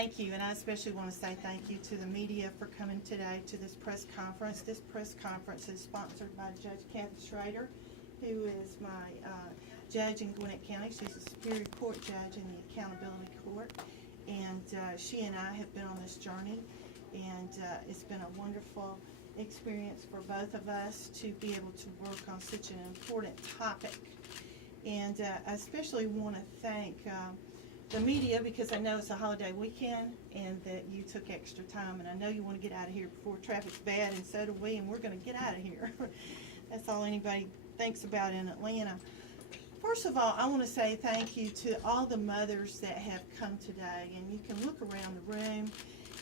Thank you, and I especially want to say thank you to the media for coming today to this press conference. This press conference is sponsored by Judge Kathy Schrader, who is my judge in Gwinnett County. She's a Superior Court judge in the Accountability Court, and she and I have been on this journey, and it's been a wonderful experience for both of us to be able to work on such an important topic. And I especially want to thank the media, because I know it's a holiday weekend and that you took extra time, and I know you want to get out of here before traffic's bad, and so do we, and we're going to get out of here. That's all anybody thinks about in Atlanta. First of all, I want to say thank you to all the mothers that have come today, and you can look around the room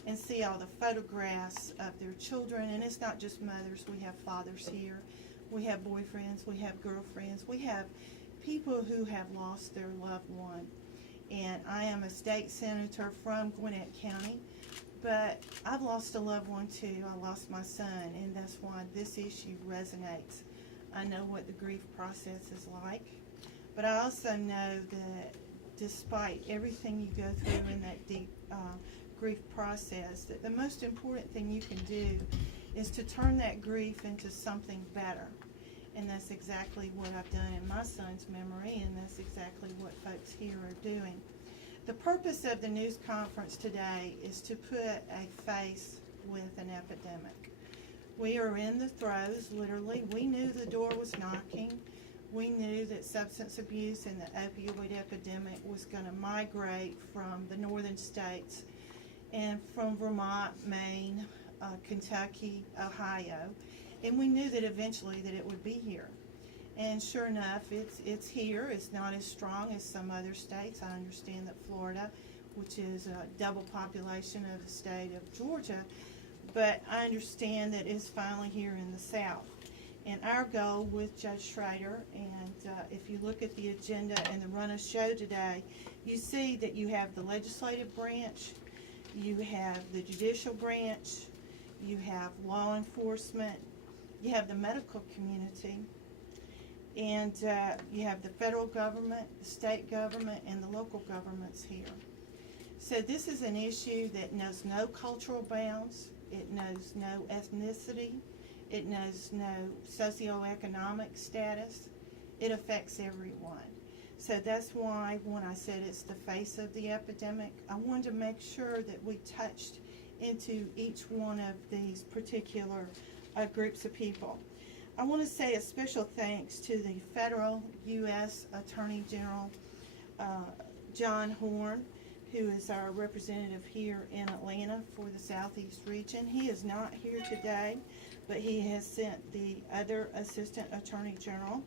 and see all the photographs of their children, and it's not just mothers. We have fathers here, we have boyfriends, we have girlfriends, we have people who have lost their loved one. And I am a state senator from Gwinnett County, but I've lost a loved one too. I lost my son, and that's why this issue resonates. I know what the grief process is like, but I also know that despite everything you go through in that deep grief process, that the most important thing you can do is to turn that grief into something better. And that's exactly what I've done in my son's memory, and that's exactly what folks here are doing. The purpose of the news conference today is to put a face with an epidemic. We are in the throes, literally. We knew the door was knocking. We knew that substance abuse and the opioid epidemic was going to migrate from the northern states and from Vermont, Maine, Kentucky, Ohio. And we knew that eventually that it would be here. And sure enough, it's here. It's not as strong as some other states. I understand that Florida, which is a double population of the state of Georgia, but I understand that it's finally here in the South. And our goal with Judge Schrader, and if you look at the agenda and the run of show today, you see that you have the legislative branch, you have the judicial branch, you have law enforcement, you have the medical community, and you have the federal government, the state government, and the local governments here. So this is an issue that knows no cultural bounds, it knows no ethnicity, it knows no socioeconomic status, it affects everyone. So that's why when I said it's the face of the epidemic, I wanted to make sure that we touched into each one of these particular groups of people. I want to say a special thanks to the federal U.S. Attorney General John Horn, who is our representative here in Atlanta for the Southeast region. He is not here today, but he has sent the other Assistant Attorney General.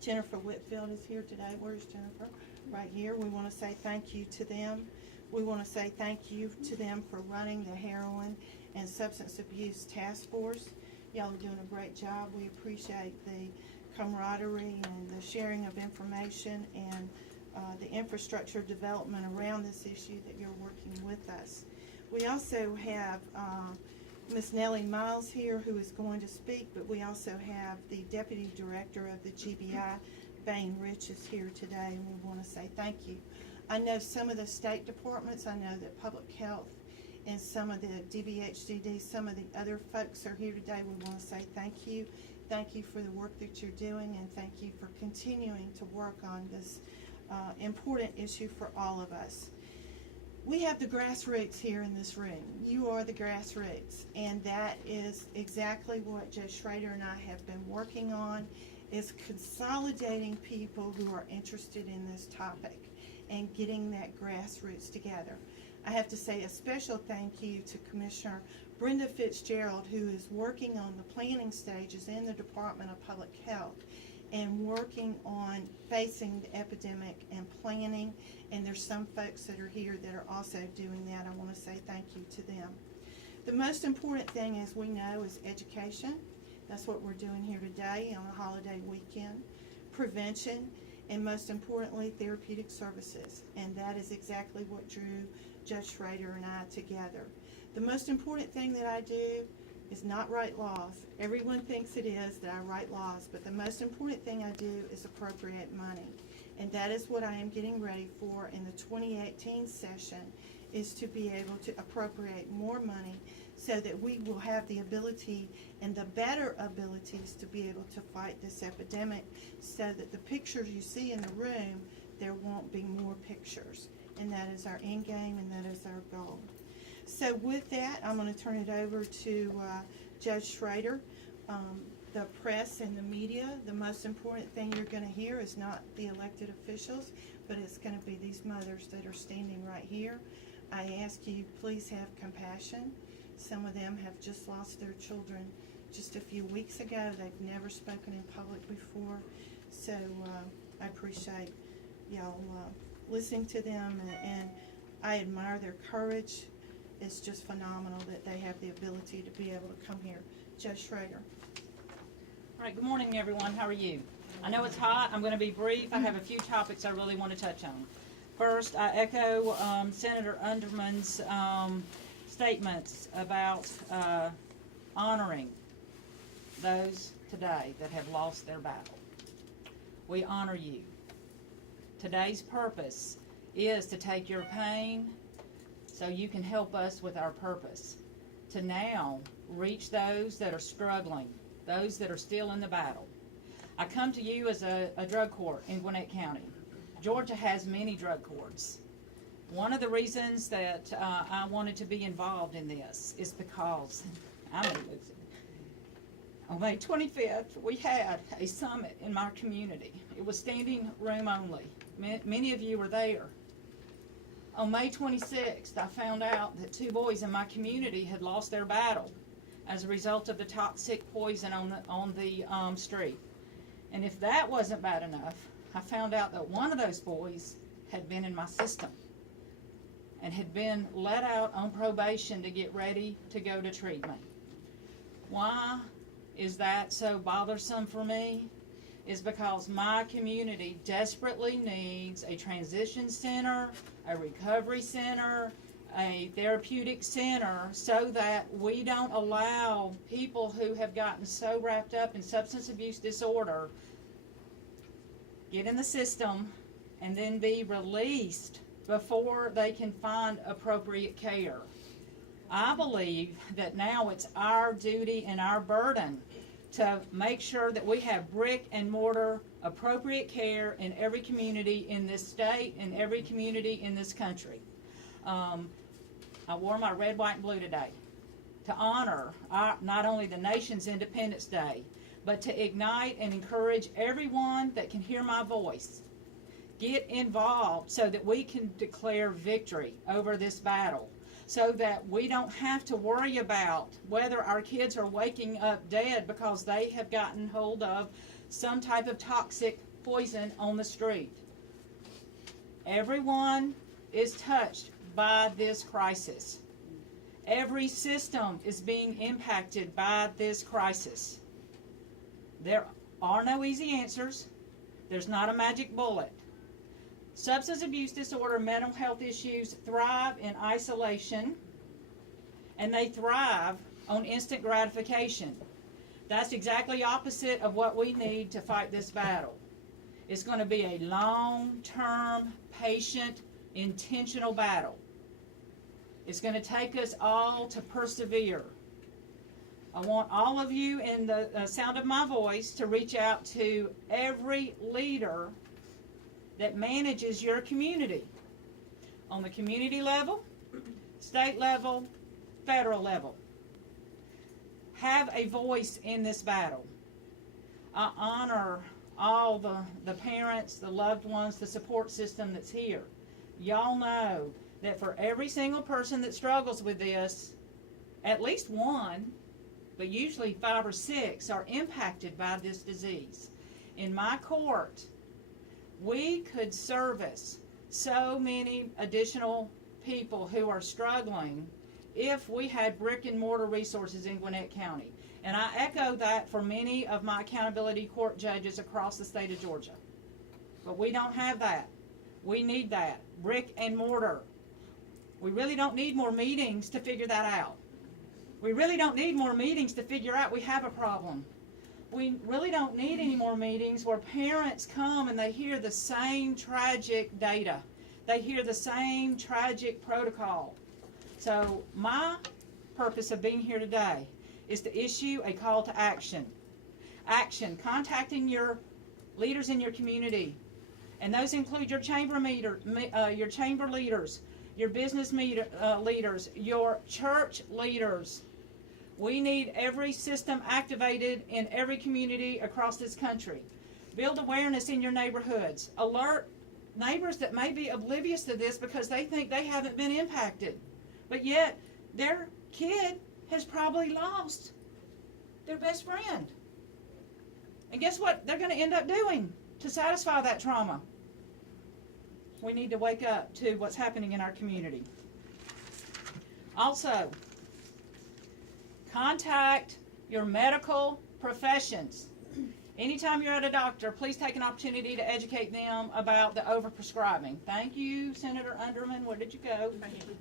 Jennifer Whitfield is here today. Where's Jennifer? Right here. We want to say thank you to them. We want to say thank you to them for running the heroin and substance abuse task force. Y'all are doing a great job. We appreciate the camaraderie and the sharing of information and the infrastructure development around this issue that you're working with us. We also have Ms. Nellie Miles here, who is going to speak, but we also have the Deputy Director of the GBI, Bain Rich, is here today, and we want to say thank you. I know some of the state departments, I know that Public Health and some of the DBHDD, some of the other folks are here today. We want to say thank you. Thank you for the work that you're doing, and thank you for continuing to work on this important issue for all of us. We have the grassroots here in this room. You are the grassroots, and that is exactly what Judge Schrader and I have been working on, is consolidating people who are interested in this topic and getting that grassroots together. I have to say a special thank you to Commissioner Brenda Fitzgerald, who is working on the planning stages in the Department of Public Health and working on facing the epidemic and planning, and there's some folks that are here that are also doing that. I want to say thank you to them. The most important thing, as we know, is education. That's what we're doing here today on a holiday weekend. Prevention, and most importantly, therapeutic services, and that is exactly what drew Judge Schrader and I together. The most important thing that I do is not write laws. Everyone thinks it is that I write laws, but the most important thing I do is appropriate money. And that is what I am getting ready for in the 2018 session, is to be able to appropriate more money so that we will have the ability and the better abilities to be able to fight this epidemic, so that the pictures you see in the room, there won't be more pictures. And that is our end game, and that is our goal. So with that, I'm going to turn it over to Judge Schrader. The press and the media, the most important thing you're going to hear is not the elected officials, but it's going to be these mothers that are standing right here. I ask you, please have compassion. Some of them have just lost their children just a few weeks ago. They've never spoken in public before. So I appreciate y'all listening to them, and I admire their courage. It's just phenomenal that they have the ability to be able to come here. Judge Schrader. All right, good morning, everyone. How are you? I know it's hot. I'm going to be brief. I have a few topics I really want to touch on. First, I echo Senator Unterman's statements about honoring those today that have lost their battle. We honor you. Today's purpose is to take your pain so you can help us with our purpose, to now reach those that are struggling, those that are still in the battle. I come to you as a drug court in Gwinnett County. Georgia has many drug courts. One of the reasons that I wanted to be involved in this is because on May 25th, we had a summit in my community. It was standing room only. Many of you were there. On May 26th, I found out that 2 boys in my community had lost their battle as a result of the toxic poison on the street. And if that wasn't bad enough, I found out that one of those boys had been in my system and had been let out on probation to get ready to go to treatment. Why is that so bothersome for me? Is because my community desperately needs a transition center, a recovery center, a therapeutic center, so that we don't allow people who have gotten so wrapped up in substance abuse disorder get in the system and then be released before they can find appropriate care. I believe that now it's our duty and our burden to make sure that we have brick and mortar appropriate care in every community in this state and every community in this country. I wore my red, white, and blue today to honor not only the nation's Independence Day, but to ignite and encourage everyone that can hear my voice. Get involved so that we can declare victory over this battle, so that we don't have to worry about whether our kids are waking up dead because they have gotten hold of some type of toxic poison on the street. Everyone is touched by this crisis. Every system is being impacted by this crisis. There are no easy answers. There's not a magic bullet. Substance abuse disorder, mental health issues thrive in isolation, and they thrive on instant gratification. That's exactly opposite of what we need to fight this battle. It's going to be a long-term, patient, intentional battle. It's going to take us all to persevere. I want all of you in the sound of my voice to reach out to every leader that manages your community on the community level, state level, federal level. Have a voice in this battle. I honor all the parents, the loved ones, the support system that's here. Y'all know that for every single person that struggles with this, at least one, but usually 5 or 6 are impacted by this disease. In my court, we could service so many additional people who are struggling if we had brick and mortar resources in Gwinnett County. And I echo that for many of my accountability court judges across the state of Georgia. But we don't have that. We need that. Brick and mortar. We really don't need more meetings to figure that out. We really don't need more meetings to figure out we have a problem. We really don't need any more meetings where parents come and they hear the same tragic data. they hear the same tragic protocol. So my purpose of being here today is to issue a call to action. Action, contacting your leaders in your community, and those include your chamber leaders, your business leaders, your church leaders. We need every system activated in every community across this country. Build awareness in your neighborhoods. Alert neighbors that may be oblivious to this because they think they haven't been impacted. But yet, their kid has probably lost their best friend. And guess what they're going to end up doing to satisfy that trauma? We need to wake up to what's happening in our community. Also, contact your medical professions. Anytime you're at a doctor, please take an opportunity to educate them about the overprescribing. Thank you, Senator Unterman. Where did you go?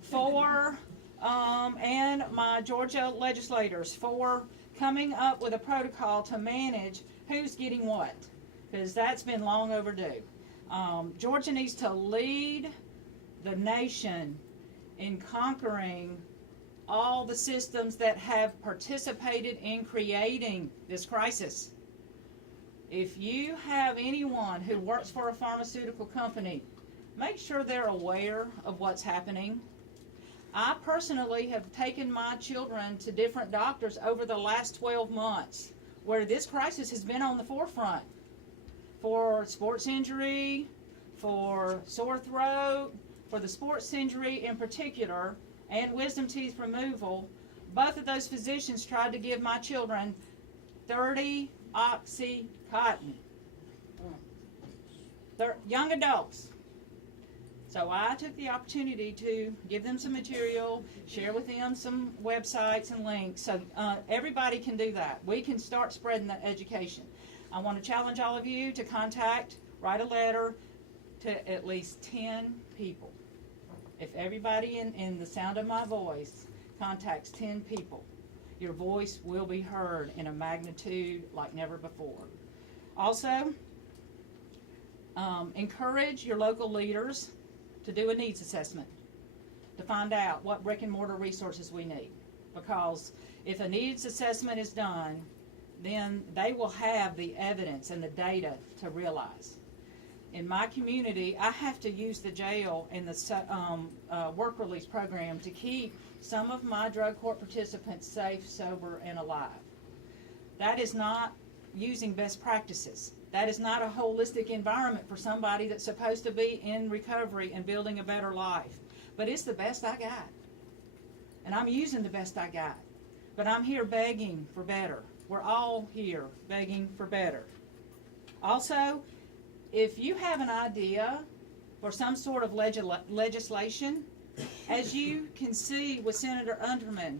For and my Georgia legislators for coming up with a protocol to manage who's getting what, because that's been long overdue. Georgia needs to lead the nation in conquering all the systems that have participated in creating this crisis. If you have anyone who works for a pharmaceutical company, make sure they're aware of what's happening. I personally have taken my children to different doctors over the last 12 months where this crisis has been on the forefront. For sports injury, for sore throat, for the sports injury in particular, and wisdom teeth removal, both of those physicians tried to give my children 30 Oxycontin. They're young adults. So I took the opportunity to give them some material, share with them some websites and links, so everybody can do that. We can start spreading that education. I want to challenge all of you to write a letter to at least 10 people. If everybody in the sound of my voice contacts 10 people, your voice will be heard in a magnitude like never before. Also, encourage your local leaders to do a needs assessment to find out what brick and mortar resources we need. Because if a needs assessment is done, then they will have the evidence and the data to realize. In my community, I have to use the jail and the work release program to keep some of my drug court participants safe, sober, and alive. That is not using best practices. That is not a holistic environment for somebody that's supposed to be in recovery and building a better life. But it's the best I got. And I'm using the best I got. But I'm here begging for better. We're all here begging for better. Also, if you have an idea for some sort of legislation, as you can see with Senator Unterman,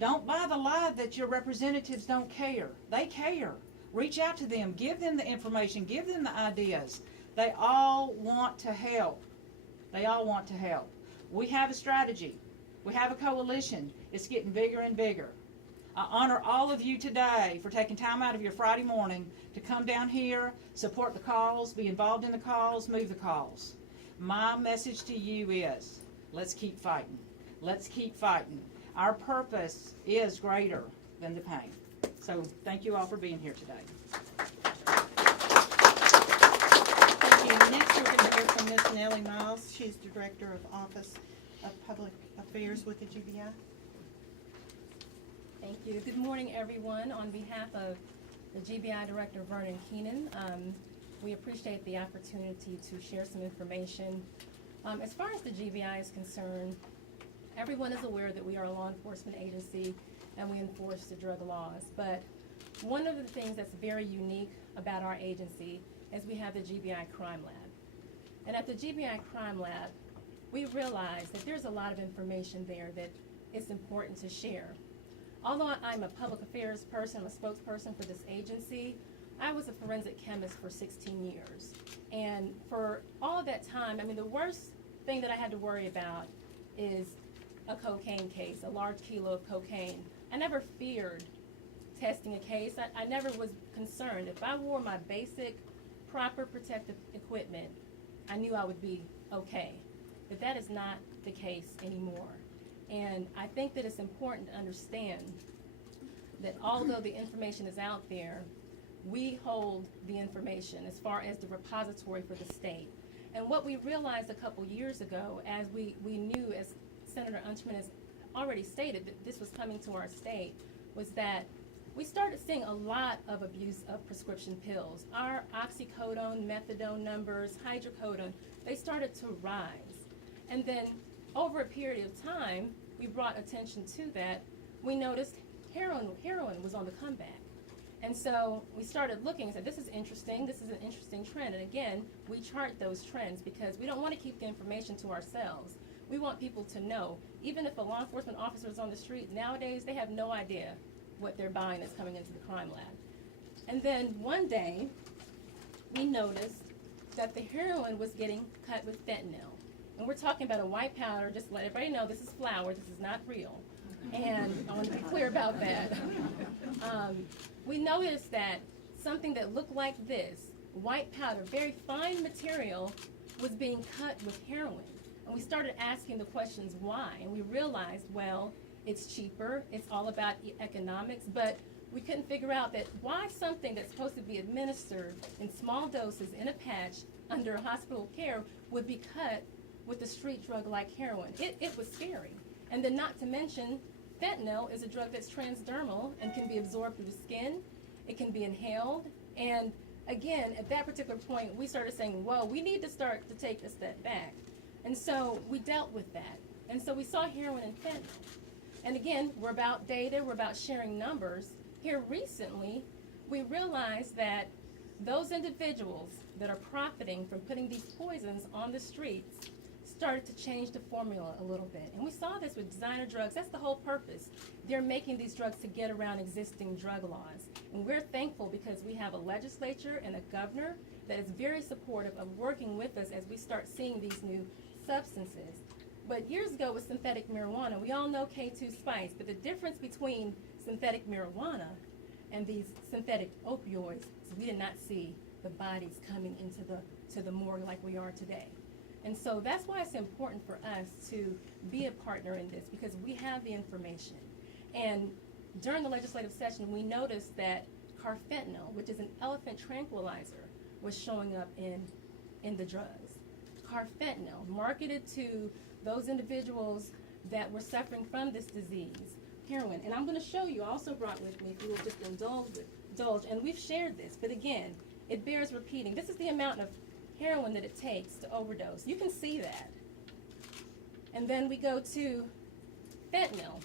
don't buy the lie that your representatives don't care. They care. Reach out to them. Give them the information. Give them the ideas. They all want to help. They all want to help. We have a strategy. We have a coalition. It's getting bigger and bigger. I honor all of you today for taking time out of your Friday morning to come down here, support the cause, be involved in the cause, move the cause. My message to you is, let's keep fighting. Let's keep fighting. Our purpose is greater than the pain. So thank you all for being here today. Thank you. Next, we're going to hear from Ms. Nellie Miles. She's Director of Office of Public Affairs with the GBI. Thank you. Good morning, everyone. On behalf of the GBI Director, Vernon Keenan, we appreciate the opportunity to share some information. As far as the GBI is concerned, everyone is aware that we are a law enforcement agency and we enforce the drug laws. But one of the things that's very unique about our agency is we have the GBI Crime Lab. And at the GBI Crime Lab, we realize that there's a lot of information there that it's important to share. Although I'm a public affairs person, I'm a spokesperson for this agency, I was a forensic chemist for 16 years. And for all of that time, I mean, the worst thing that I had to worry about is a cocaine case, a large kilo of cocaine. I never feared testing a case. I never was concerned. If I wore my basic, proper protective equipment, I knew I would be okay. But that is not the case anymore. And I think that it's important to understand that although the information is out there, we hold the information as far as the repository for the state. And what we realized a couple years ago, as we knew, as Senator Unterman has already stated, that this was coming to our state, was that we started seeing a lot of abuse of prescription pills. Our oxycodone, methadone numbers, hydrocodone, they started to rise. And then over a period of time, we brought attention to that. We noticed heroin was on the comeback. And so we started looking and said, this is interesting, this is an interesting trend. And again, we chart those trends because we don't want to keep the information to ourselves. We want people to know. Even if a law enforcement officer is on the street, nowadays they have no idea what they're buying that's coming into the crime lab. And then one day, we noticed that the heroin was getting cut with fentanyl. And we're talking about a white powder, just to let everybody know this is flour, this is not real. And I want to be clear about that. We noticed that something that looked like this, white powder, very fine material, was being cut with heroin. And we started asking the questions why. And we realized, well, it's cheaper, it's all about economics, but we couldn't figure out that why something that's supposed to be administered in small doses in a patch under hospital care would be cut with a street drug like heroin. It was scary. And then not to mention, fentanyl is a drug that's transdermal and can be absorbed through the skin. It can be inhaled. And again, at that particular point, we started saying, well, we need to start to take a step back. And so we dealt with that. And so we saw heroin and fentanyl. And again, we're about data, we're about sharing numbers. Here recently, we realized that those individuals that are profiting from putting these poisons on the streets started to change the formula a little bit. And we saw this with designer drugs. That's the whole purpose. They're making these drugs to get around existing drug laws. And we're thankful because we have a legislature and a governor that is very supportive of working with us as we start seeing these new substances. But years ago with synthetic marijuana, we all know K2 spice, but the difference between synthetic marijuana and these synthetic opioids is we did not see the bodies coming into the morgue like we are today. And so that's why it's important for us to be a partner in this, because we have the information. And during the legislative session, we noticed that carfentanil, which is an elephant tranquilizer, was showing up in the drugs. Carfentanil, marketed to those individuals that were suffering from this disease, heroin. And I'm going to show you, I also brought with me, if you will just indulge, and we've shared this, but again, it bears repeating. This is the amount of heroin that it takes to overdose. You can see that. And then we go to fentanyl.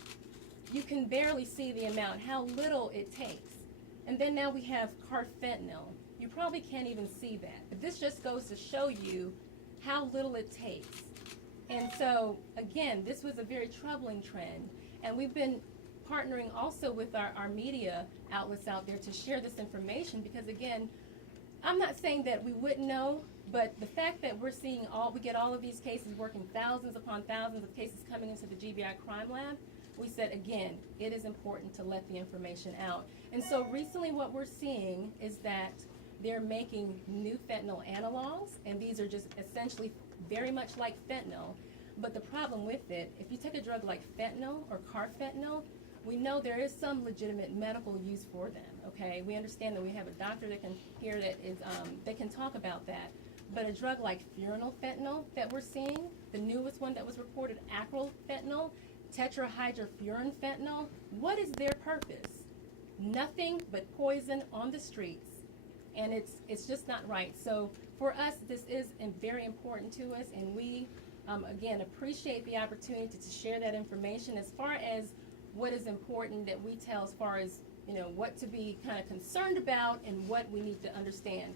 You can barely see the amount, how little it takes. And then now we have carfentanil. You probably can't even see that. But this just goes to show you how little it takes. And so, again, this was a very troubling trend. And we've been partnering also with our media outlets out there to share this information because, again, I'm not saying that we wouldn't know, but the fact that we're seeing we get all of these cases working, thousands upon thousands of cases coming into the GBI crime lab, we said, again, it is important to let the information out. And so recently what we're seeing is that they're making new fentanyl analogs, and these are just essentially very much like fentanyl. But the problem with it, if you take a drug like fentanyl or carfentanil, we know there is some legitimate medical use for them, okay? We understand that we have a doctor that can hear that is, that can talk about that. But a drug like fentanyl that we're seeing, the newest one that was reported, acrylfentanyl, tetrahydrofuran fentanyl, what is their purpose? Nothing but poison on the streets. And it's just not right. So for us, this is very important to us, and we, again, appreciate the opportunity to share that information as far as what is important that we tell as far as, you know, what to be kind of concerned about and what we need to understand.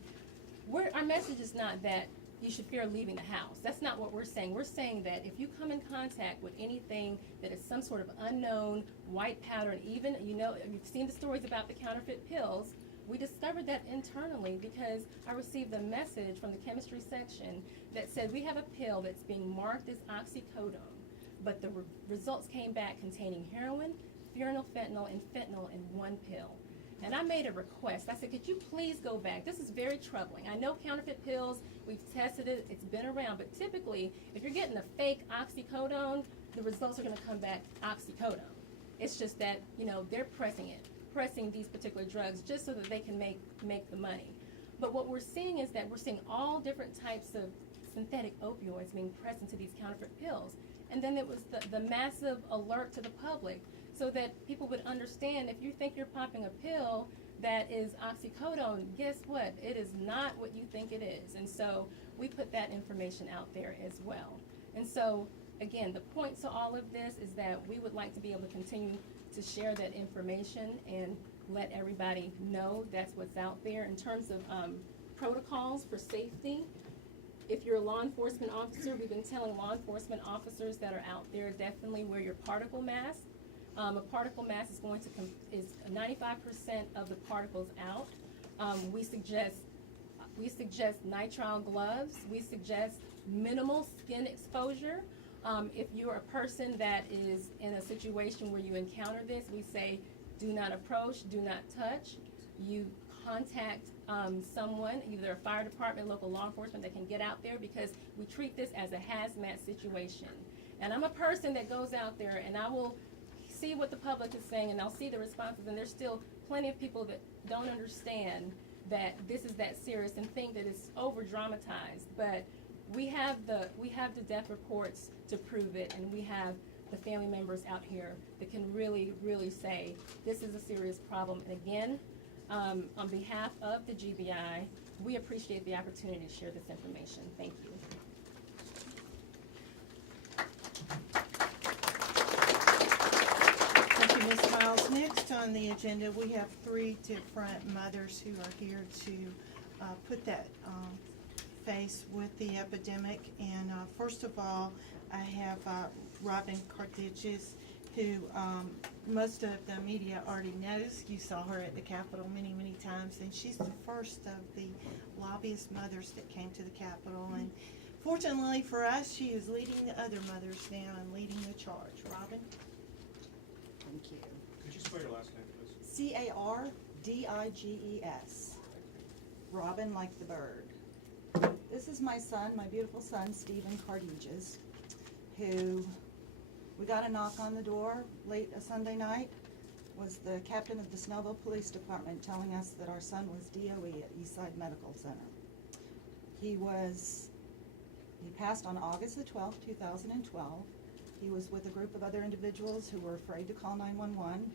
Our message is not that you should fear leaving the house. That's not what we're saying. We're saying that if you come in contact with anything that is some sort of unknown white powder, and even, you know, you've seen the stories about the counterfeit pills, we discovered that internally because I received a message from the chemistry section that said we have a pill that's being marked as oxycodone, but the results came back containing heroin, fentanyl, and fentanyl in one pill. And I made a request. I said, could you please go back? This is very troubling. I know counterfeit pills, we've tested it, it's been around, but typically, if you're getting a fake oxycodone, the results are gonna come back oxycodone. It's just that, you know, they're pressing these particular drugs just so that they can make the money. But what we're seeing is that we're seeing all different types of synthetic opioids being pressed into these counterfeit pills. And then it was the massive alert to the public so that people would understand, if you think you're popping a pill that is oxycodone, guess what? It is not what you think it is. And so we put that information out there as well. And so, again, the point to all of this is that we would like to be able to continue to share that information and let everybody know that's what's out there. In terms of protocols for safety, if you're a law enforcement officer, we've been telling law enforcement officers that are out there, definitely wear your particle mask. A particle mask is going to is 95% of the particles out. We suggest nitrile gloves. We suggest minimal skin exposure. If you're a person that is in a situation where you encounter this, we say do not approach, do not touch. You contact someone, either a fire department, local law enforcement that can get out there, because we treat this as a hazmat situation. And I'm a person that goes out there and I will see what the public is saying and I'll see the responses, and there's still plenty of people that don't understand that this is that serious and think that it's over dramatized. But we have the death reports to prove it, and we have the family members out here that can really say this is a serious problem. And again, on behalf of the GBI, we appreciate the opportunity to share this information. Thank you. Thank you, Ms. Miles. Next on the agenda, we have three different mothers who are here to put that face with the epidemic. And first of all, I have Robin Cardiges, who most of the media already knows. You saw her at the Capitol many times, and she's the first of the lobbyist mothers that came to the Capitol. And fortunately for us, she is leading the other mothers now and leading the charge. Robin? Thank you. Could you spell your last name, please? Cardiges. Robin like the bird. This is my son, my beautiful son, Stephen Cardiges, who we got a knock on the door late a Sunday night. Was the captain of the Snellville Police Department telling us that our son was DOE at Eastside Medical Center. He passed on August the 12th, 2012. He was with a group of other individuals who were afraid to call 911.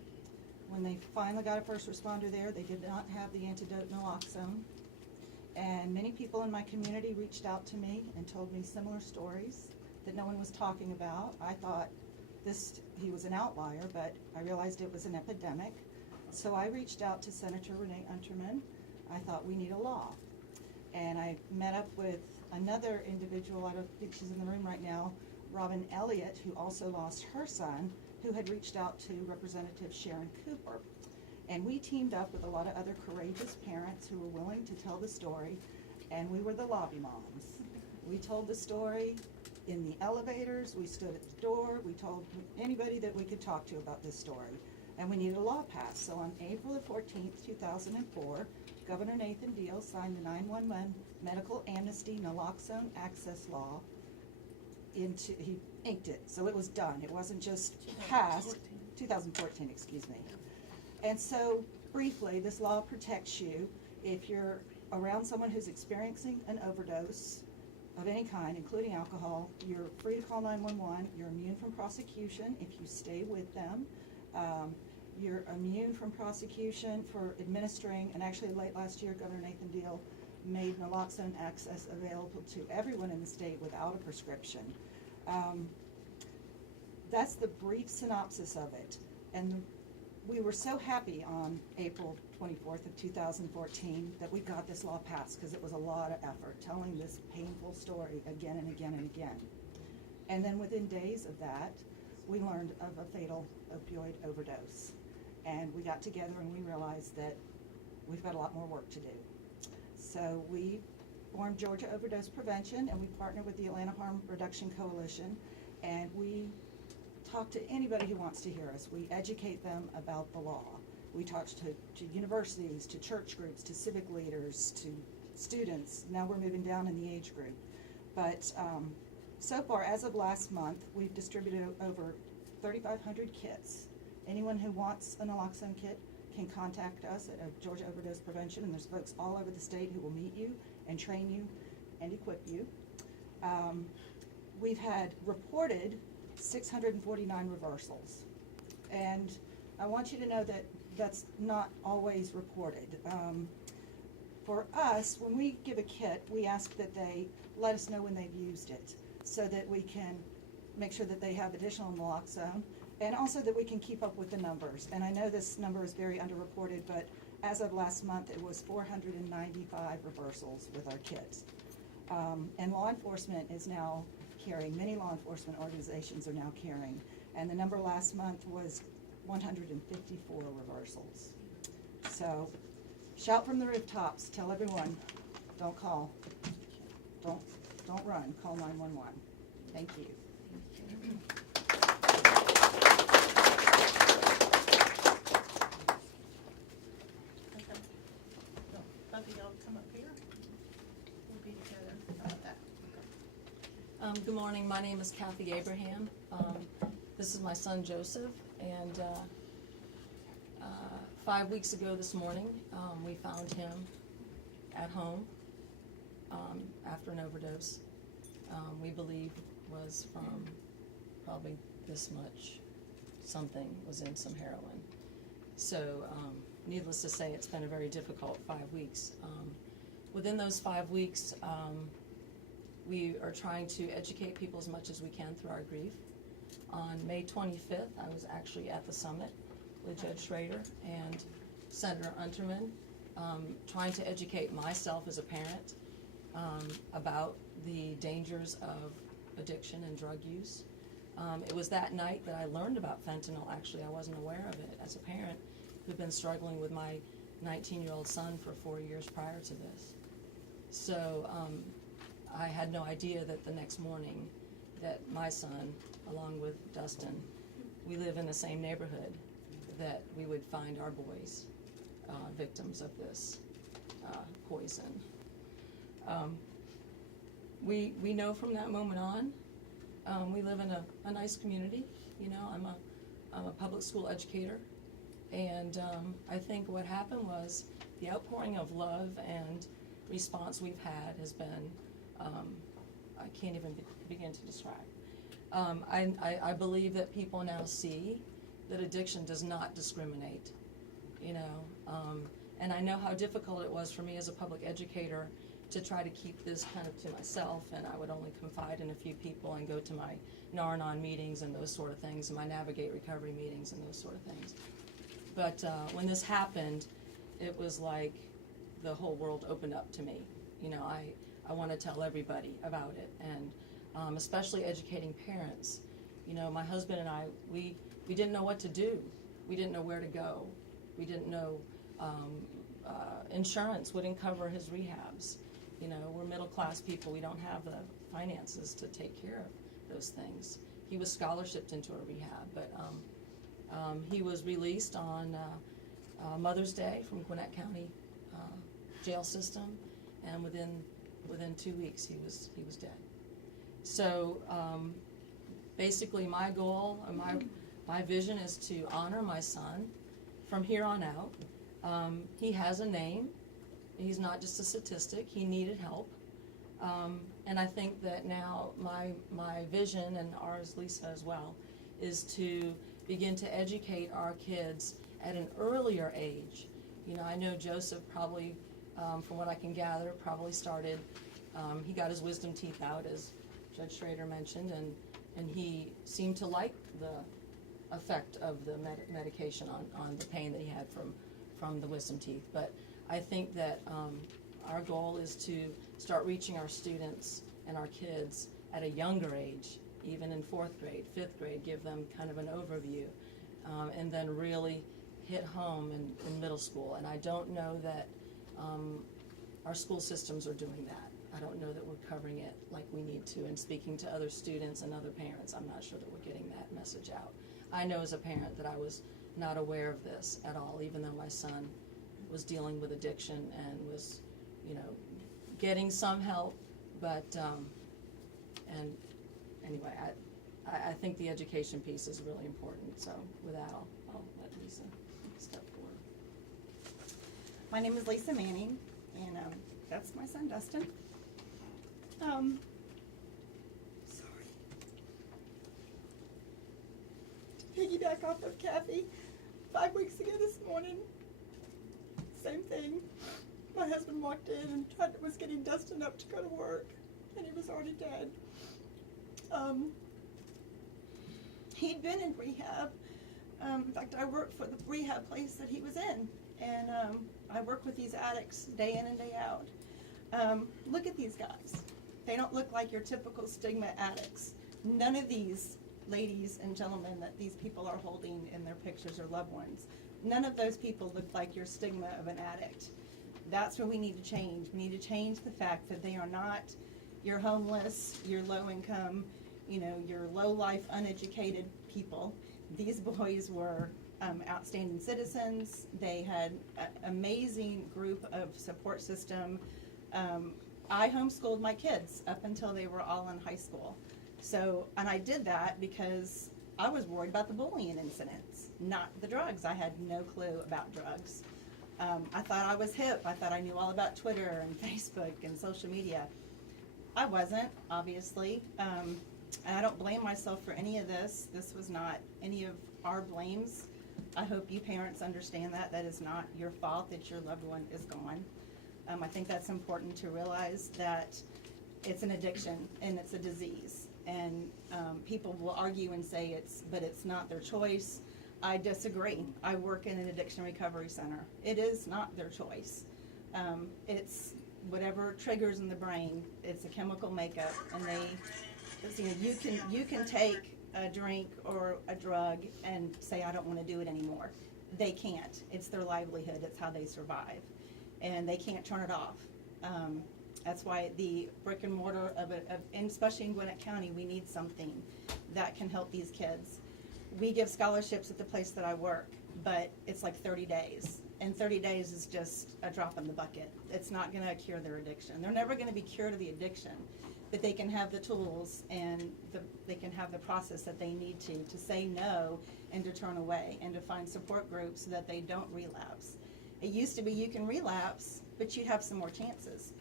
When they finally got a first responder there, they did not have the antidote naloxone. And many people in my community reached out to me and told me similar stories that no one was talking about. I thought he was an outlier, but I realized it was an epidemic. So I reached out to Senator Renee Unterman. I thought we need a law. And I met up with another individual, I don't think she's in the room right now, Robin Elliott, who also lost her son, who had reached out to Representative Sharon Cooper. And we teamed up with a lot of other courageous parents who were willing to tell the story, and we were the lobby moms. We told the story in the elevators, we stood at the door, we told anybody that we could talk to about this story, and we needed a law passed. So on April the 14th, 2004, Governor Nathan Deal signed the 911 Medical Amnesty Naloxone Access Law. He inked it, so it was done. It wasn't just passed. 2014, excuse me. And so, briefly, this law protects you if you're around someone who's experiencing an overdose of any kind, including alcohol. You're free to call 911. You're immune from prosecution if you stay with them. You're immune from prosecution for administering, and actually late last year, Governor Nathan Deal made naloxone access available to everyone in the state without a prescription. That's the brief synopsis of it. And we were so happy on April 24th of 2014 that we got this law passed, because it was a lot of effort telling this painful story again and again and again. And then within days of that, we learned of a fatal opioid overdose. And we got together and we realized that we've got a lot more work to do. So we formed Georgia Overdose Prevention, and we partnered with the Atlanta Harm Reduction Coalition, and we talk to anybody who wants to hear us. We educate them about the law. We talk to universities, to church groups, to civic leaders, to students. Now we're moving down in the age group. But so far, as of last month, we've distributed over 3,500 kits. Anyone who wants a naloxone kit can contact us at Georgia Overdose Prevention, and there's folks all over the state who will meet you and train you and equip you. We've had reported 649 reversals, and I want you to know that that's not always reported. For us, when we give a kit, we ask that they let us know when they've used it so that we can make sure that they have additional naloxone, and also that we can keep up with the numbers. And I know this number is very underreported, but as of last month, it was 495 reversals with our kits. And law enforcement is now carrying, many law enforcement organizations are now carrying, and the number last month was 154 reversals. So, shout from the rooftops, tell everyone, don't call, don't run, call 911. Thank you. Okay. Both of y'all come up here. We'll be together. How about that? Good morning, my name is Kathy Abraham. This is my son Joseph, and 5 weeks ago this morning, we found him at home after an overdose. We believe was from probably this much, something was in some heroin. So needless to say, it's been a very difficult 5 weeks. Within those 5 weeks, we are trying to educate people as much as we can through our grief. On May 25th, I was actually at the summit with Judge Schrader and Senator Unterman, trying to educate myself as a parent about the dangers of addiction and drug use. It was that night that I learned about fentanyl. Actually, I wasn't aware of it as a parent who'd been struggling with my 19-year-old son for 4 years prior to this. So I had no idea that the next morning that my son, along with Dustin, we live in the same neighborhood, that we would find our boys victims of this poison. We know from that moment on, we live in a nice community. You know, I'm a public school educator, and I think what happened was the outpouring of love and response we've had has been, I can't even begin to describe. I believe that people now see that addiction does not discriminate, you know, and I know how difficult it was for me as a public educator to try to keep this kind of to myself, and I would only confide in a few people and go to my NARNON meetings and those sort of things, and my Navigate Recovery meetings and those sort of things. But when this happened, it was like the whole world opened up to me. You know, I want to tell everybody about it, and especially educating parents. You know, my husband and I, we didn't know what to do. We didn't know where to go. We didn't know insurance wouldn't cover his rehabs. You know, we're middle-class people. We don't have the finances to take care of those things. He was scholarshiped into a rehab, but he was released on Mother's Day from Gwinnett County jail system, and within 2 weeks he was dead. So basically, my goal and my vision is to honor my son from here on out. He has a name. He's not just a statistic. He needed help. And I think that now my vision, and ours, Lisa, as well, is to begin to educate our kids at an earlier age. You know, I know Joseph probably, from what I can gather, probably started, he got his wisdom teeth out, as Judge Schrader mentioned, and he seemed to like the effect of the medication on the pain that he had from the wisdom teeth. But I think that our goal is to start reaching our students and our kids at a younger age, even in 4th grade, 5th grade, give them kind of an overview, and then really hit home in middle school. And I don't know that our school systems are doing that. I don't know that we're covering it like we need to, and speaking to other students and other parents, I'm not sure that we're getting that message out. I know as a parent that I was not aware of this at all, even though my son was dealing with addiction and was, you know, getting some help, but, and anyway, I think the education piece is really important, so with that, I'll let Lisa step forward. My name is Lisa Manning, and that's my son Dustin. Sorry. To piggyback off of Kathy, 5 weeks ago this morning, same thing. My husband walked in and was getting Dustin up to go to work, and he was already dead. He'd been in rehab. In fact, I worked for the rehab place that he was in, and I work with these addicts day in and day out. Look at these guys. They don't look like your typical stigma addicts. None of these ladies and gentlemen that these people are holding in their pictures are loved ones. None of those people look like your stigma of an addict. That's what we need to change. We need to change the fact that they are not your homeless, your low income, you know, your low life, uneducated people. These boys were outstanding citizens. They had an amazing group of support system. I homeschooled my kids up until they were all in high school. So, and I did that because I was worried about the bullying incidents, not the drugs. I had no clue about drugs. I thought I was hip. I thought I knew all about Twitter and Facebook and social media. I wasn't, obviously. And I don't blame myself for any of this. This was not any of our blames. I hope you parents understand that. That is not your fault that your loved one is gone. I think that's important to realize that it's an addiction and it's a disease. And people will argue and say but it's not their choice. I disagree. I work in an addiction recovery center. It is not their choice. It's whatever triggers in the brain. It's a chemical makeup, and you can take a drink or a drug and say, I don't want to do it anymore. They can't. It's their livelihood. It's how they survive, and they can't turn it off. That's why the brick and mortar and especially in Gwinnett County, we need something that can help these kids. We give scholarships at the place that I work, but it's like 30 days. And 30 days is just a drop in the bucket. It's not going to cure their addiction. They're never going to be cured of the addiction, but they can have the tools and they can have the process that they need to say no and to turn away and to find support groups so that they don't relapse. It used to be you can relapse, but you'd have some more chances.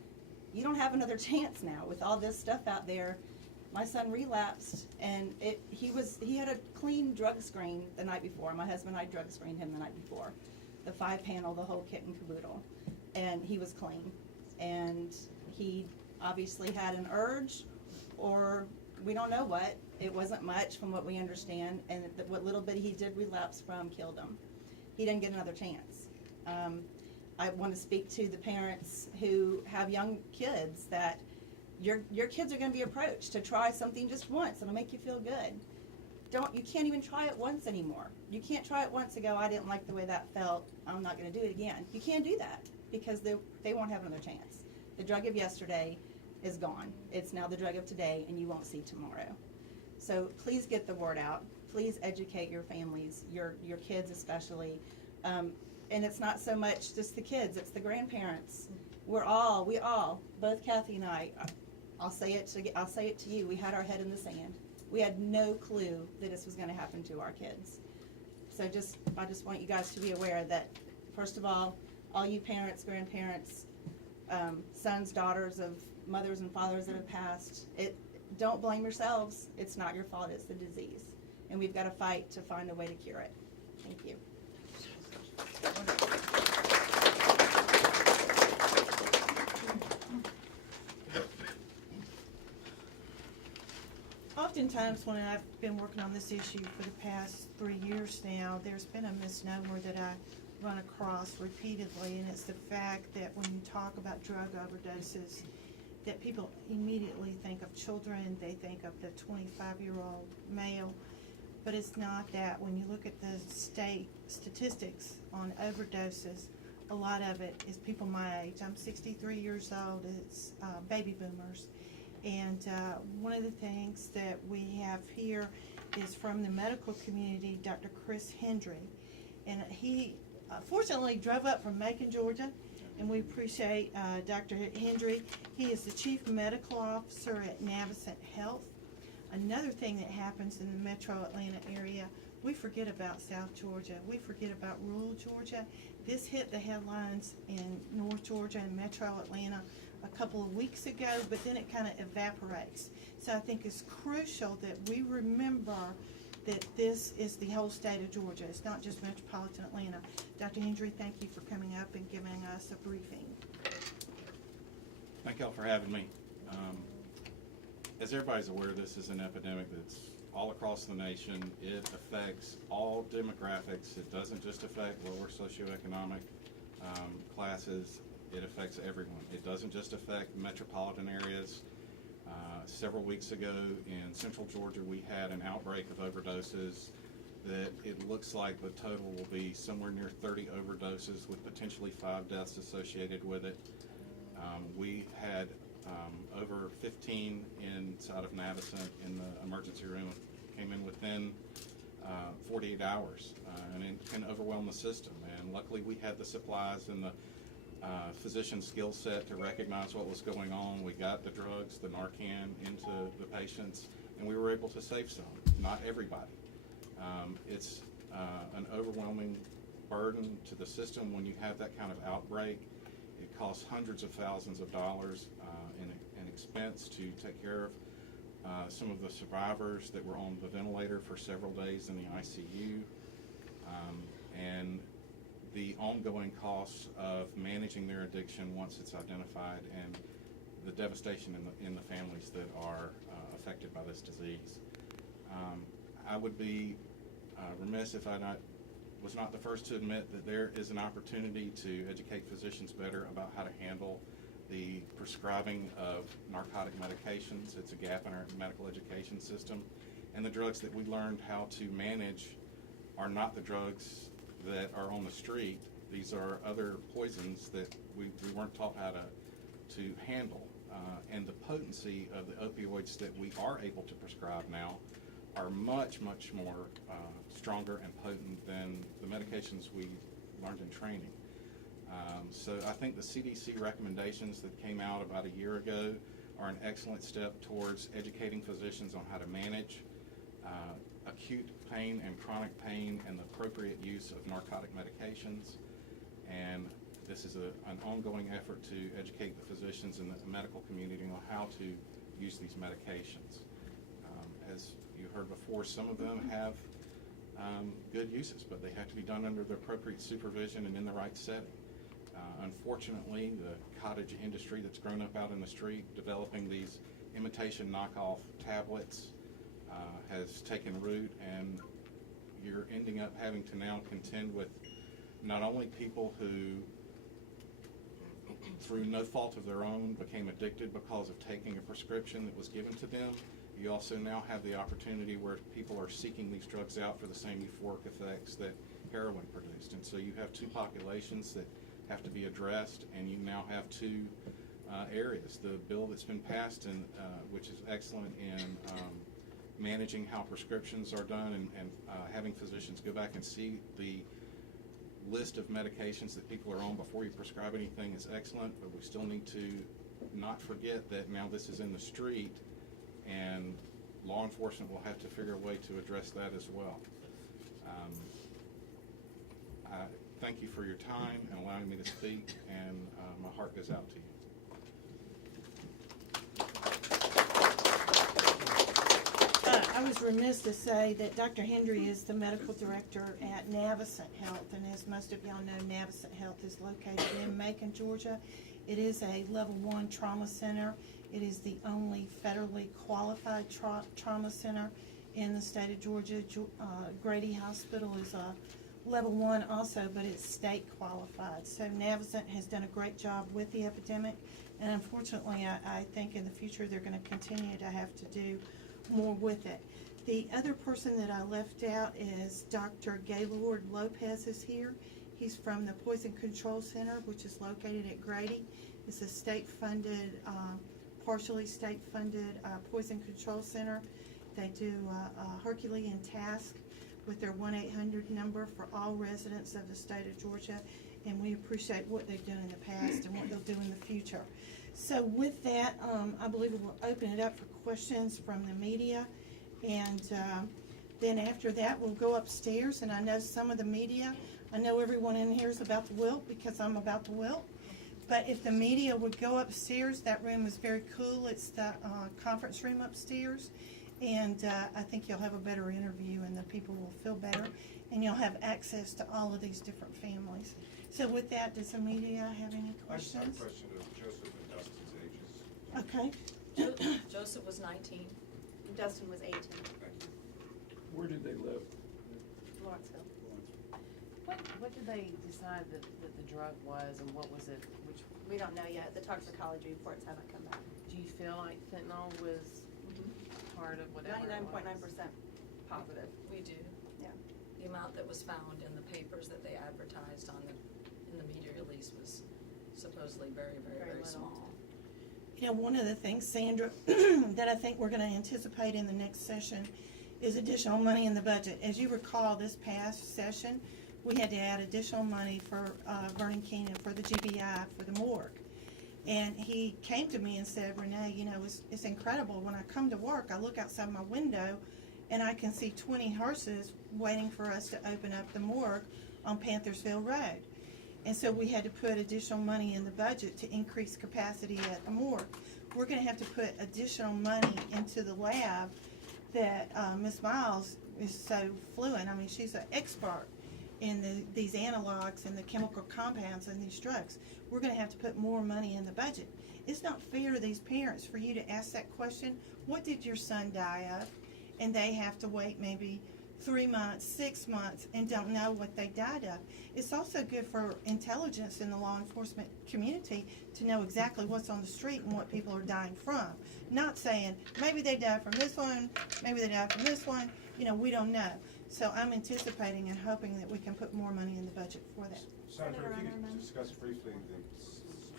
You don't have another chance now with all this stuff out there. My son relapsed, and he had a clean drug screen the night before. My husband and I drug screened him the night before. The 5-panel, the whole kit and caboodle. And he was clean. And he obviously had an urge, or we don't know what. It wasn't much from what we understand, and what little bit he did relapse from killed him. He didn't get another chance. I want to speak to the parents who have young kids that your kids are going to be approached to try something just once. It'll make you feel good. You can't even try it once anymore. You can't try it once and go, I didn't like the way that felt, I'm not going to do it again. You can't do that because they won't have another chance. The drug of yesterday is gone. It's now the drug of today, and you won't see tomorrow. So please get the word out. Please educate your families, your kids especially. And it's not so much just the kids, it's the grandparents. We all, both Kathy and I'll say it to you, we had our head in the sand. We had no clue that this was going to happen to our kids. So I just want you guys to be aware that, first of all you parents, grandparents, sons, daughters of mothers and fathers that have passed, don't blame yourselves. It's not your fault, it's the disease. And we've got to fight to find a way to cure it. Thank you. Oftentimes when I've been working on this issue for the past 3 years now, there's been a misnomer that I run across repeatedly, and it's the fact that when you talk about drug overdoses, that people immediately think of children, they think of the 25-year-old male, but it's not that. When you look at the state statistics on overdoses, a lot of it is people my age. I'm 63 years old. It's baby boomers. And one of the things that we have here is from the medical community, Dr. Chris Hendry. And he fortunately drove up from Macon, Georgia, and we appreciate Dr. Hendry. He is the Chief Medical Officer at Navicent Health. Another thing that happens in the metro Atlanta area, we forget about South Georgia. We forget about rural Georgia. This hit the headlines in North Georgia and metro Atlanta a couple of weeks ago, but then it kind of evaporates. So I think it's crucial that we remember that this is the whole state of Georgia. It's not just metropolitan Atlanta. Dr. Hendry, thank you for coming up and giving us a briefing. Thank y'all for having me. As everybody's aware, this is an epidemic that's all across the nation. It affects all demographics. It doesn't just affect lower socioeconomic classes. It affects everyone. It doesn't just affect metropolitan areas. Several weeks ago in central Georgia, we had an outbreak of overdoses that it looks like the total will be somewhere near 30 overdoses with potentially 5 deaths associated with it. We had over 15 inside of Navicent in the emergency room, came in within 48 hours, and it can overwhelm the system. And luckily we had the supplies and the physician skill set to recognize what was going on. We got the drugs, the Narcan, into the patients, and we were able to save some. Not everybody. It's an overwhelming burden to the system when you have that kind of outbreak. It costs hundreds of thousands of dollars in expense to take care of some of the survivors that were on the ventilator for several days in the ICU, and the ongoing costs of managing their addiction once it's identified, and the devastation in the families that are affected by this disease. I would be remiss if I was not the first to admit that there is an opportunity to educate physicians better about how to handle the prescribing of narcotic medications. It's a gap in our medical education system, and the drugs that we learned how to manage are not the drugs that are on the street. These are other poisons that we weren't taught how to handle, and the potency of the opioids that we are able to prescribe now are much, much more stronger and potent than the medications we learned in training. So I think the CDC recommendations that came out about a year ago are an excellent step towards educating physicians on how to manage acute pain and chronic pain and the appropriate use of narcotic medications. And this is an ongoing effort to educate the physicians and the medical community on how to use these medications. As you heard before, some of them have good uses, but they have to be done under the appropriate supervision and in the right setting. Unfortunately, the cottage industry that's grown up out in the street developing these imitation knockoff tablets has taken root, and you're ending up having to now contend with not only people who, through no fault of their own, became addicted because of taking a prescription that was given to them. You also now have the opportunity where people are seeking these drugs out for the same euphoric effects that heroin produced. And so you have two populations that have to be addressed, and you now have two areas. The bill that's been passed, and which is excellent in managing how prescriptions are done, and having physicians go back and see the list of medications that people are on before you prescribe anything, is excellent, but we still need to not forget that now this is in the street, and law enforcement will have to figure a way to address that as well. I thank you for your time and allowing me to speak, and my heart goes out to you. I was remiss to say that Dr. Hendry is the medical director at Navicent Health, and as most of y'all know, Navicent Health is located in Macon, Georgia. It is a level 1 trauma center. It is the only federally qualified trauma center in the state of Georgia. Grady Hospital is a level 1 also, but it's state qualified. So Navicent has done a great job with the epidemic, and unfortunately I think in the future they're going to continue to have to do more with it. The other person that I left out is Dr. Gaylord Lopez is here. He's from the Poison Control Center, which is located at Grady. It's a state-funded, partially state-funded poison control center. They do a Herculean task with their 1-800 number for all residents of the state of Georgia, and we appreciate what they've done in the past and what they'll do in the future. So with that, I believe we'll open it up for questions from the media, and then after that, we'll go upstairs, and I know some of the media, I know everyone in here is about to wilt because I'm about to wilt. But if the media would go upstairs, that room is very cool. It's the conference room upstairs. And I think you'll have a better interview and the people will feel better. And you'll have access to all of these different families. So with that, does the media have any I just have a questions? question of Joseph and Dustin's ages. Okay. Joseph was 19. Dustin was 18, Thank you. Where did they live? Lawrenceville. What did they decide that the drug was, and what was it, which, We don't know yet. The toxicology reports haven't come back. do you feel like fentanyl was part of whatever it was? 99.9% positive. We do. Yeah. The amount that was found in the papers that they advertised in the media release was supposedly very, very, Very very little. small. You know, one of the things, Sandra, that I think we're going to anticipate in the next session is additional money in the budget. As you recall, this past session, we had to add additional money for Vernon Keenan, for the GBI, for the morgue. And he came to me and said, Renee, you know, it's incredible. When I come to work, I look outside my window and I can see 20 hearses waiting for us to open up the morgue on Panthersville Road. And so we had to put additional money in the budget to increase capacity at the morgue. We're going to have to put additional money into the lab that Ms. Miles is so fluent. I mean, she's an expert in these analogs and the chemical compounds in these drugs. We're going to have to put more money in the budget. It's not fair to these parents for you to ask that question, what did your son die of? And they have to wait maybe 3 months, 6 months, and don't know what they died of. It's also good for intelligence in the law enforcement community to know exactly what's on the street and what people are dying from. Not saying, maybe they died from this one, maybe they died from this one, you know, we don't know. So I'm anticipating and hoping that we can put more money in the budget for that. Senator, if you Unterman. could discuss briefly the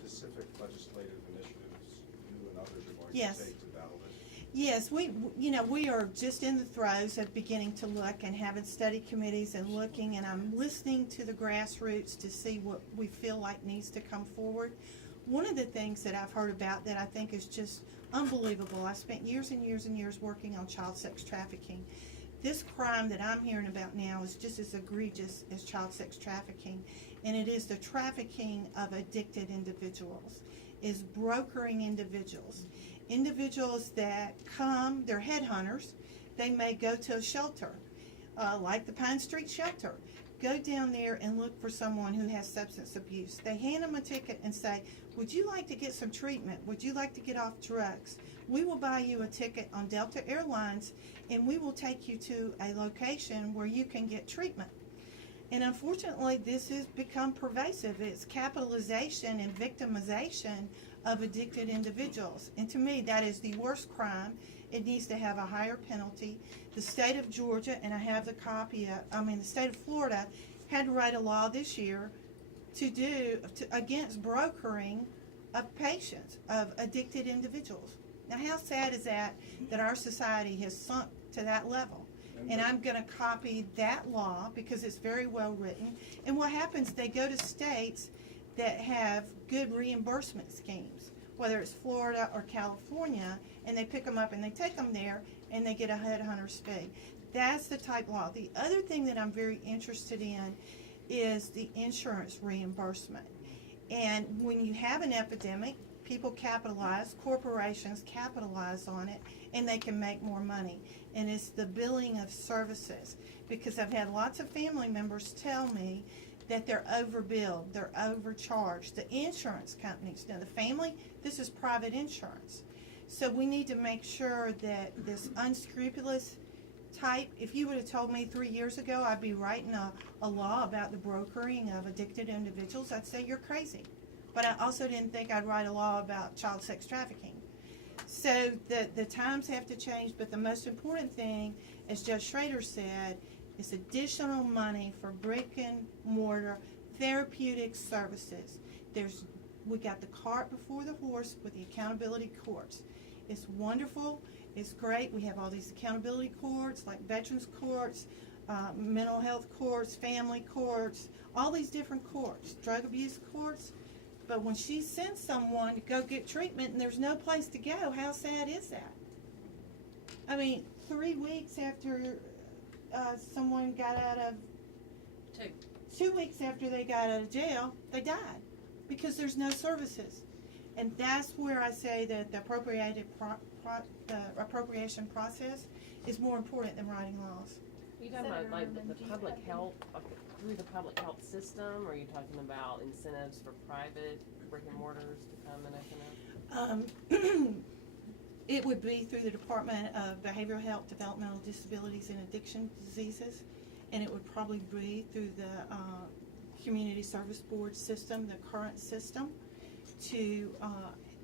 specific legislative initiatives you and others are going Yes. to take to battle this. Yes, we are just in the throes of beginning to look and having study committees and looking, and I'm listening to the grassroots to see what we feel like needs to come forward. One of the things that I've heard about that I think is just unbelievable, I spent years and years and years working on child sex trafficking. This crime that I'm hearing about now is just as egregious as child sex trafficking, and it is the trafficking of addicted individuals, is brokering individuals. Individuals that come, they're headhunters, they may go to a shelter, like the Pine Street Shelter. Go down there and look for someone who has substance abuse. They hand them a ticket and say, would you like to get some treatment? Would you like to get off drugs? We will buy you a ticket on Delta Airlines and we will take you to a location where you can get treatment. And unfortunately, this has become pervasive. It's capitalization and victimization of addicted individuals. And to me, that is the worst crime. It needs to have a higher penalty. The state of Georgia, and I have the copy of, the state of Florida had to write a law this year against brokering of patients, of addicted individuals. Now, how sad is that our society has sunk to that level? And I'm going to copy that law because it's very well written. And what happens, they go to states that have good reimbursement schemes, whether it's Florida or California, and they pick them up and they take them there and they get a headhunter's fee. That's the type law. The other thing that I'm very interested in is the insurance reimbursement. And when you have an epidemic, people capitalize, corporations capitalize on it, and they can make more money. And it's the billing of services, because I've had lots of family members tell me that they're overbilled, they're overcharged. The insurance companies, now the family, this is private insurance. So we need to make sure that this unscrupulous type, if you would have told me 3 years ago I'd be writing a law about the brokering of addicted individuals, I'd say you're crazy. But I also didn't think I'd write a law about child sex trafficking. So the times have to change, but the most important thing, as Judge Schrader said, is additional money for brick and mortar therapeutic services. We got the cart before the horse with the accountability courts. It's wonderful, it's great, we have all these accountability courts like veterans courts, mental health courts, family courts, all these different courts, drug abuse courts. But when she sends someone to go get treatment and there's no place to go, how sad is that? I mean, 3 weeks after someone got out of, 2 weeks after they got out of jail, they died because there's no services. And that's where I say that the appropriation process is more important than writing laws. Are you talking Senator about like Norman, the do you public have health, through the public health system, or are you talking about incentives for private brick and mortars to come and open up? It would be through the Department of Behavioral Health, Developmental Disabilities, and Addiction Diseases, and it would probably be through the Community Service Board system, the current system,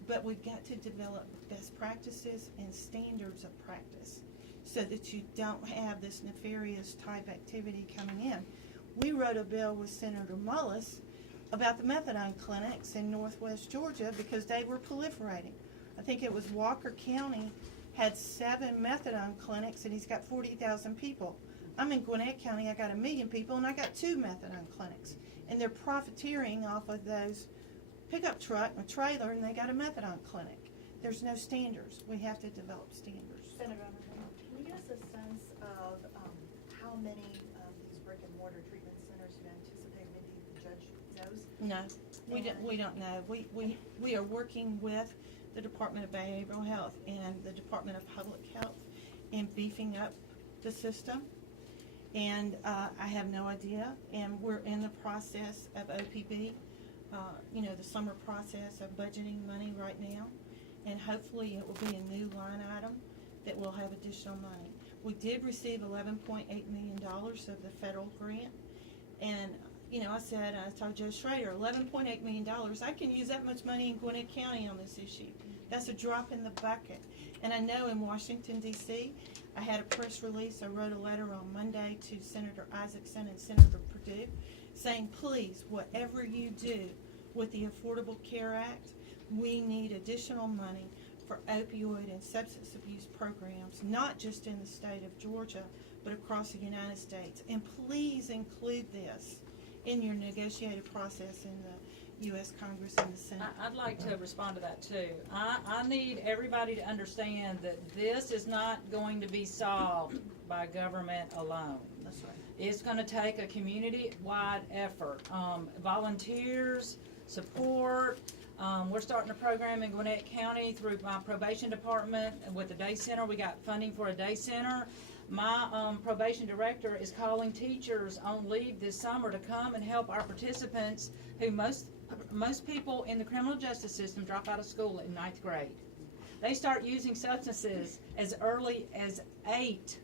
but we've got to develop best practices and standards of practice so that you don't have this nefarious type activity coming in. We wrote a bill with Senator Mullis about the methadone clinics in northwest Georgia because they were proliferating. I think it was Walker County had 7 methadone clinics and he's got 40,000 people. I'm in Gwinnett County, I got 1 million people and I got 2 methadone clinics. And they're profiteering off of those pickup truck and a trailer and they got a methadone clinic. There's no standards. We have to develop standards. Senator Underman, can you give us a sense of how many of these brick and mortar treatment centers you anticipate? Maybe the judge knows? No, we don't know. We are working with the Department of Behavioral Health and the Department of Public Health in beefing up the system. And I have no idea. And we're in the process of OPB, the summer process of budgeting money right now. And hopefully it will be a new line item that will have additional money. We did receive $11.8 million of the federal grant. And, I told Joe Schrader, $11.8 million, I can use that much money in Gwinnett County on this issue. That's a drop in the bucket. And I know in Washington, D.C., I had a press release. I wrote a letter on Monday to Senator Isaacson and Senator Perdue saying, please, whatever you do with the Affordable Care Act, we need additional money for opioid and substance abuse programs, not just in the state of Georgia, but across the United States. And please include this in your negotiated process in the U.S. Congress and the Senate. I'd like to respond to that too. I need everybody to understand that this is not going to be solved by government alone. That's right. It's going to take a community-wide effort. Volunteers, support. We're starting a program in Gwinnett County through my probation department with the day center. We got funding for a day center. My probation director is calling teachers on leave this summer to come and help our participants who most people in the criminal justice system drop out of school in 9th grade. They start using substances as early as 8.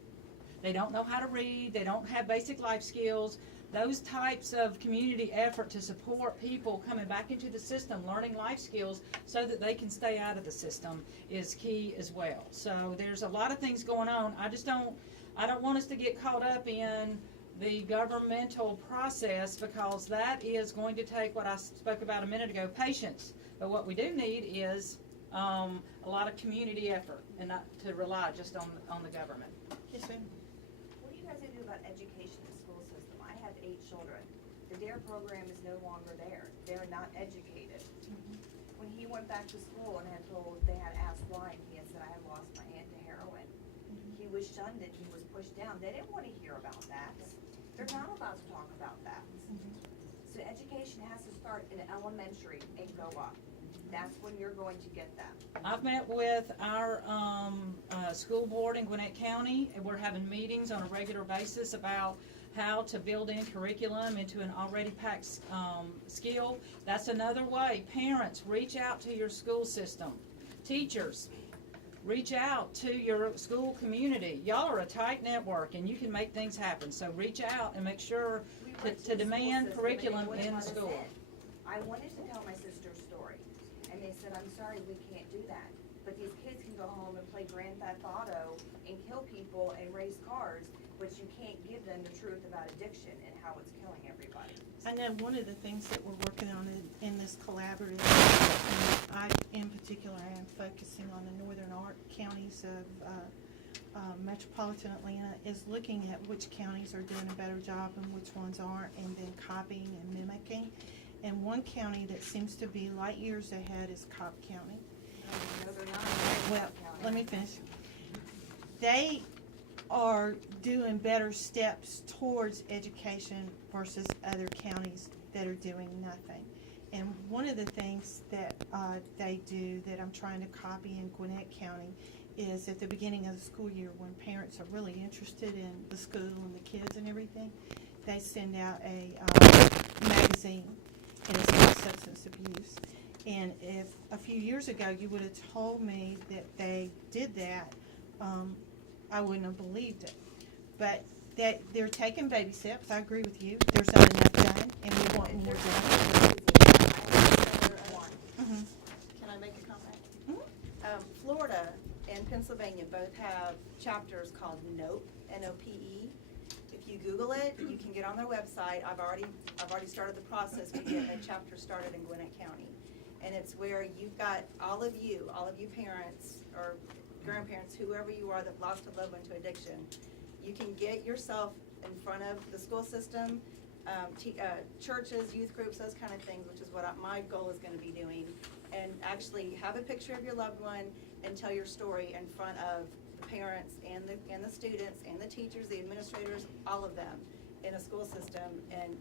They don't know how to read. They don't have basic life skills. Those types of community effort to support people coming back into the system, learning life skills so that they can stay out of the system is key as well. So there's a lot of things going on. I don't want us to get caught up in the governmental process because that is going to take what I spoke about a minute ago, patience. But what we do need is a lot of community effort and not to rely just on the government. Yes, ma'am. What do you guys do about education in the school system? I have 8 children. The DARE program is no longer there. They're not educated. When he went back to school and they had asked why, and he had said, I had lost my aunt to heroin. He was shunned and he was pushed down. They didn't want to hear about that. They're not allowed to talk about that. So education has to start in elementary and go up. That's when you're going to get them. I've met with our school board in Gwinnett County, and we're having meetings on a regular basis about how to build in curriculum into an already packed skill. That's another way. Parents, reach out to your school system. Teachers, reach out to your school community. Y'all are a tight network, and you can make things happen. So reach out and make sure to demand curriculum in the school. I wanted to tell my sister's story, and they said, I'm sorry, we can't do that. But these kids can go home and play Grand Theft Auto and kill people and race cars, but you can't give them the truth about addiction and how it's killing everybody. I know one of the things that we're working on in this collaborative, and I in particular am focusing on the northern counties of metropolitan Atlanta is looking at which counties are doing a better job and which ones aren't, and then copying and mimicking. And one county that seems to be light years ahead is Cobb County. No, they're not. Well, let me finish. They are doing better steps towards education versus other counties that are doing nothing. And one of the things that they do that I'm trying to copy in Gwinnett County is at the beginning of the school year, when parents are really interested in the school and the kids and everything, they send out a magazine, and it's about substance abuse. And if a few years ago you would have told me that they did that, I wouldn't have believed it. But that they're taking baby steps. I agree with you. There's not enough done, and we want more done. Mhm. Can I make a comment? Mhm. Florida and Pennsylvania both have chapters called NOPE, N-O-P-E. If you Google it, you can get on their website. I've already started the process to get a chapter started in Gwinnett County. And it's where you've got all of you parents or grandparents, whoever you are that lost a loved one to addiction, you can get yourself in front of the school system, churches, youth groups, those kind of things, which is what my goal is going to be doing, and actually have a picture of your loved one and tell your story in front of the parents and the students and the teachers, the administrators, all of them in a school system, and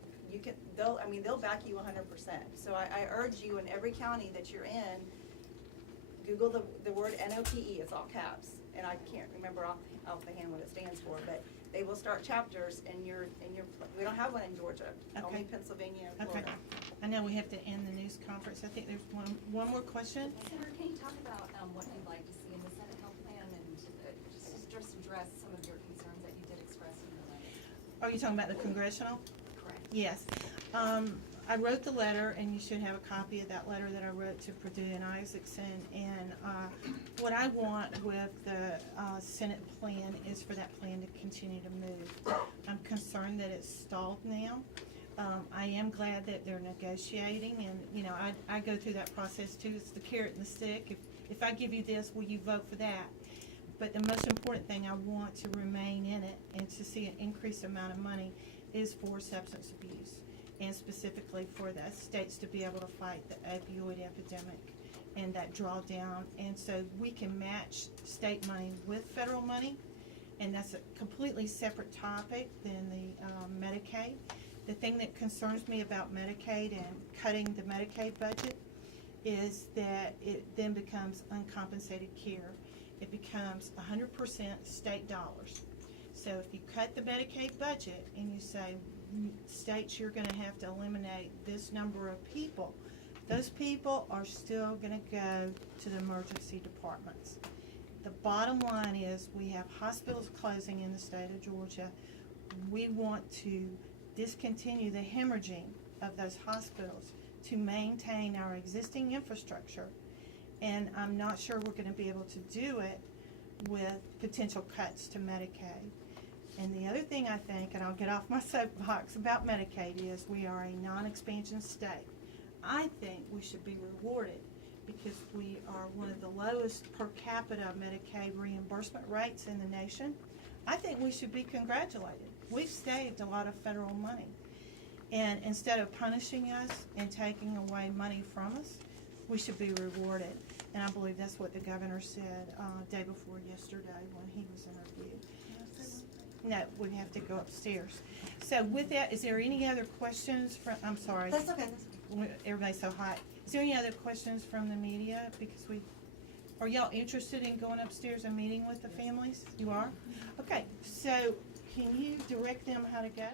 they'll back you 100%. So I urge you in every county that you're in, Google the word NOPE, it's all caps, and I can't remember off the hand what it stands for, but they will start chapters in your, we don't have one in Georgia, only Okay. Pennsylvania and Okay. Florida. I know we have to end the news conference. I think there's one more question. Senator, can you talk about what you'd like to see in the Senate health plan and just address some of your concerns that you did express in your letter? Are you talking about the congressional? Correct. Yes. I wrote the letter, and you should have a copy of that letter that I wrote to Purdue and Isaacson. And what I want with the Senate plan is for that plan to continue to move. I'm concerned that it's stalled now. I am glad that they're negotiating, and I go through that process too. It's the carrot and the stick. If I give you this, will you vote for that? But the most important thing I want to remain in it and to see an increased amount of money is for substance abuse, and specifically for the states to be able to fight the opioid epidemic and that drawdown. And so we can match state money with federal money, and that's a completely separate topic than the Medicaid. The thing that concerns me about Medicaid and cutting the Medicaid budget is that it then becomes uncompensated care. It becomes 100% state dollars. So if you cut the Medicaid budget and you say, states, you're going to have to eliminate this number of people, those people are still going to go to the emergency departments. The bottom line is we have hospitals closing in the state of Georgia. We want to discontinue the hemorrhaging of those hospitals to maintain our existing infrastructure, and I'm not sure we're going to be able to do it with potential cuts to Medicaid. And the other thing I think, and I'll get off my soapbox about Medicaid, is we are a non-expansion state. I think we should be rewarded because we are one of the lowest per capita Medicaid reimbursement rates in the nation. I think we should be congratulated. We've saved a lot of federal money. And instead of punishing us and taking away money from us, we should be rewarded. And I believe that's what the governor said day before yesterday when he was interviewed. No, we have to go upstairs. So with that, is there any other questions from, I'm sorry. That's okay. Everybody's so hot. Is there any other questions from the media? Because are y'all interested in going upstairs and meeting with the families? You are? Okay, so can you direct them how to go?